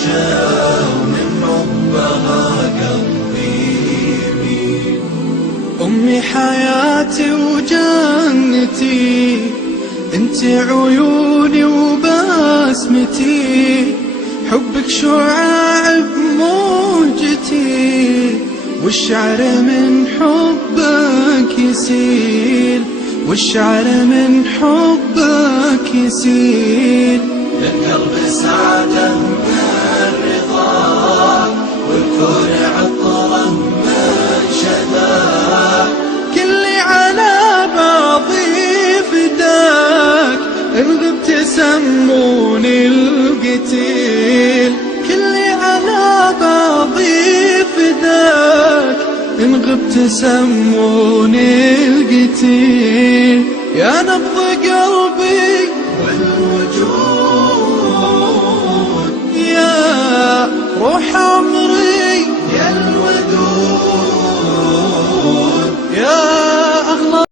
عاشا ومن حبها قلبي يميل. أمي حياتي وجنتي، انت عيوني وبسمتي، حبك شعاع بموجتي، والشعر من حبك يسيل، والشعر من حبك يسيل. للقلب سعادة من رضاك، والكون عطره من شذاك. كلي على بعضي فداك، إن غبت سموني القتيل. كلي على بعضي فداك، إن غبت سموني القتيل. يا نبض قلبي